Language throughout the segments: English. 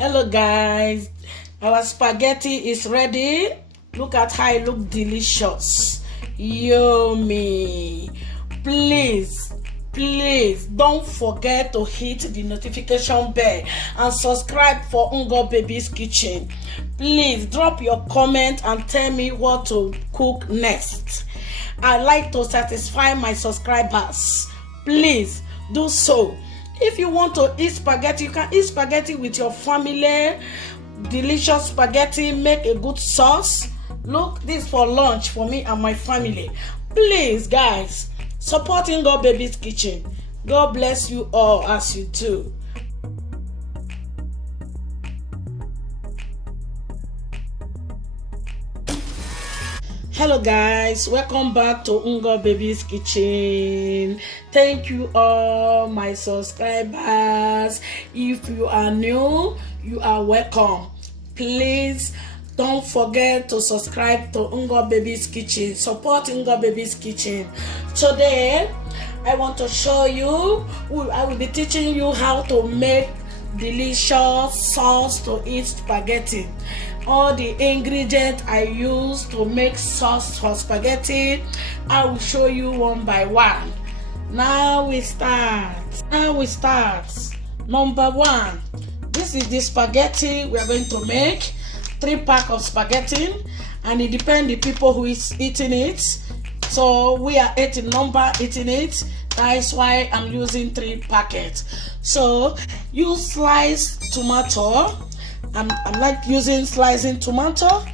Hello guys, our spaghetti is ready. Look at how it looks delicious. Yummy. Please don't forget to hit the notification bell and subscribe for Ungo Baby's Kitchen. Please drop your comment and tell me what to cook next. I like to satisfy my subscribers. Please do so. If you want to eat spaghetti, you can eat spaghetti with your family. Delicious spaghetti, make a good sauce. Look, this is for lunch for me and my family. Please, guys, supporting God Baby's Kitchen. God bless you all as you do. Hello guys, welcome back to Ungo Baby's Kitchen. Thank you all my subscribers. If you are new, you are welcome. Please don't forget to subscribe to Ungo Baby's Kitchen. Support Ungo Baby's Kitchen. Today, I want to show you, I will be teaching you how to make delicious sauce to eat spaghetti. All the ingredients I use to make sauce for spaghetti, I will show you one by one. Now we start. Number one, this is the spaghetti we are going to make. 3 packs of spaghetti, and it depends the people who is eating it. So we are 18 number eating it. That's why I'm using 3 packets. So you slice tomato. I'm like using slicing tomato.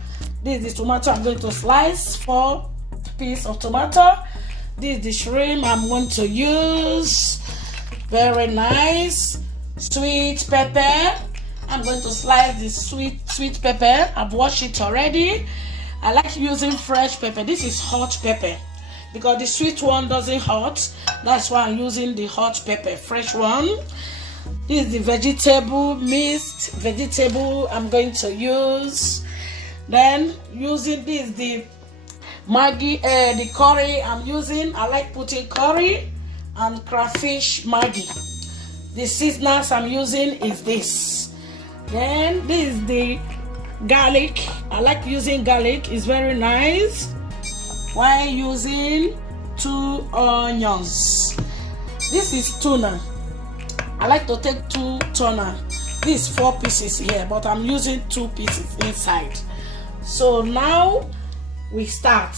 This is the tomato I'm going to slice, 4 pieces of tomato. This is the shrimp I'm going to use. Very nice. Sweet pepper. I'm going to slice the sweet pepper. I've washed it already. I like using fresh pepper. This is hot pepper because the sweet one doesn't hot. That's why I'm using the hot pepper, fresh one. This is the vegetable, minced vegetable I'm going to use. Then using this, the Maggi, the curry I'm using. I like putting curry and crayfish Maggi. The seasonings I'm using is this. Then this is the garlic. I like using garlic. It's very nice. While using 2 onions. This is tuna. I like to take 2 tuna. This is 4 pieces here, but I'm using 2 pieces inside. So now we start.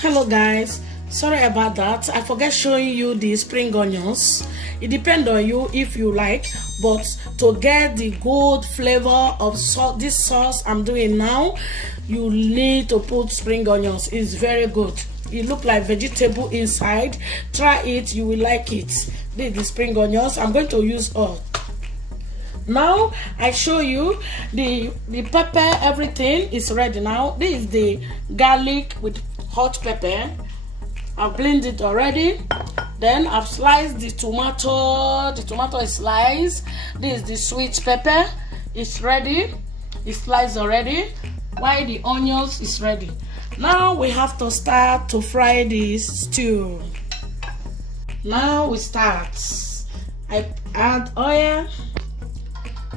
Hello guys, sorry about that. I forgot showing you the spring onions. It depends on you if you like, but to get the good flavor of this sauce I'm doing now, you need to put spring onions. It's very good. It look like vegetable inside. Try it, you will like it. This is the spring onions. I'm going to use all. Now I show you the pepper. Everything is ready now. This is the garlic with hot pepper. I've blended it already. Then I've sliced the tomato. The tomato is sliced. This is the sweet pepper. It's ready. It's sliced already. While the onions is ready. Now we have to start to fry this stew. Now we start. I add oil.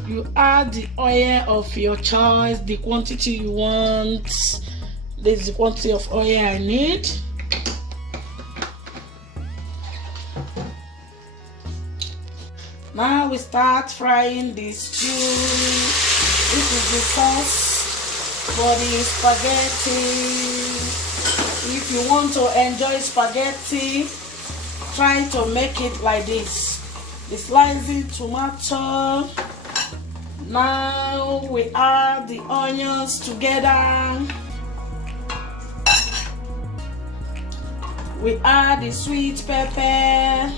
You add the oil of your choice, the quantity you want. This is the quantity of oil I need. Now we start frying the stew. This is the sauce for the spaghetti. If you want to enjoy spaghetti, try to make it like this. The slicing tomato. Now we add the onions together. We add the sweet pepper.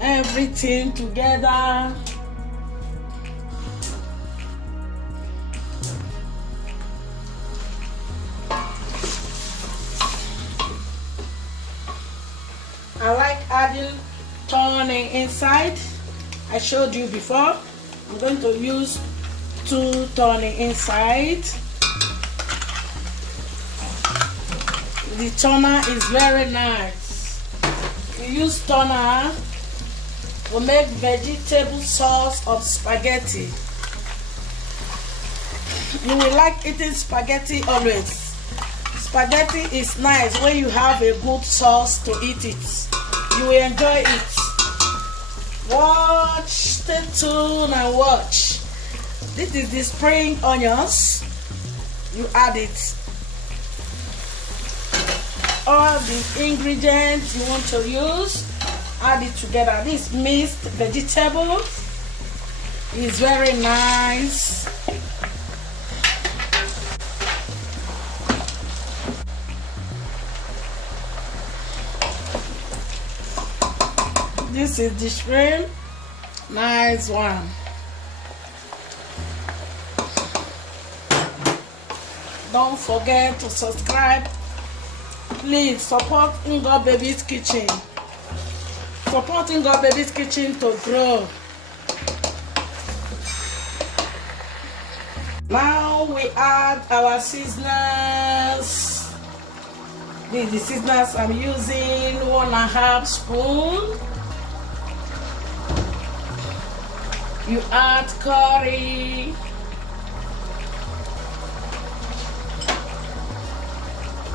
Everything together. I like adding turning inside. I showed you before. I'm going to use 2 turning inside. The toner is very nice. You use toner we make vegetable sauce of spaghetti. You will like eating spaghetti always. Spaghetti is nice when you have a good sauce to eat it. You will enjoy it. Watch, stay tuned and watch. This is the spring onions. You add it. All the ingredients you want to use, add it together. This mixed vegetable is very nice. This is the shrimp. Nice one. Don't forget to subscribe. Please support Ngo Baby's Kitchen. Support Ngo Baby's Kitchen to grow. Now we add our seasoners. This is the seasoners I'm using. 1.5 spoon. You add curry,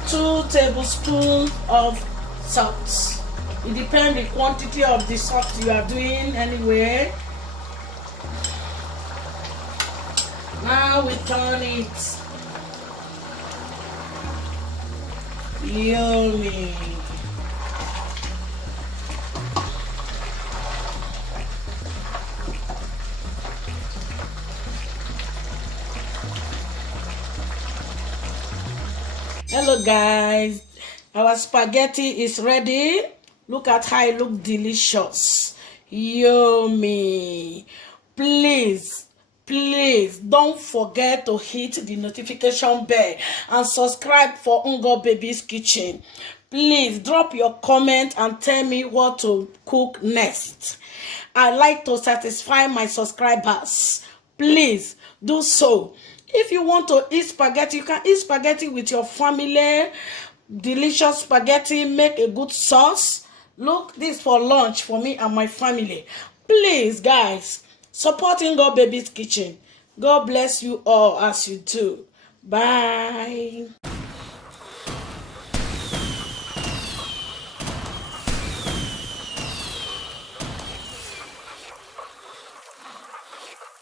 two tablespoons of salt. It depends the quantity of the salt you are doing anyway. Now we turn it. Yummy. Hello guys, our spaghetti is ready. Look at how it looks delicious. Yummy. Please don't forget to hit the notification bell and subscribe for Ngo Baby's Kitchen. Please drop your comment and tell me what to cook next. I like to satisfy my subscribers. Please do so. If you want to eat spaghetti, you can eat spaghetti with your family. Delicious spaghetti, make a good sauce. Look, this for lunch for me and my family. Please, guys, support Ngo Baby's Kitchen. God bless you all as you do. Bye.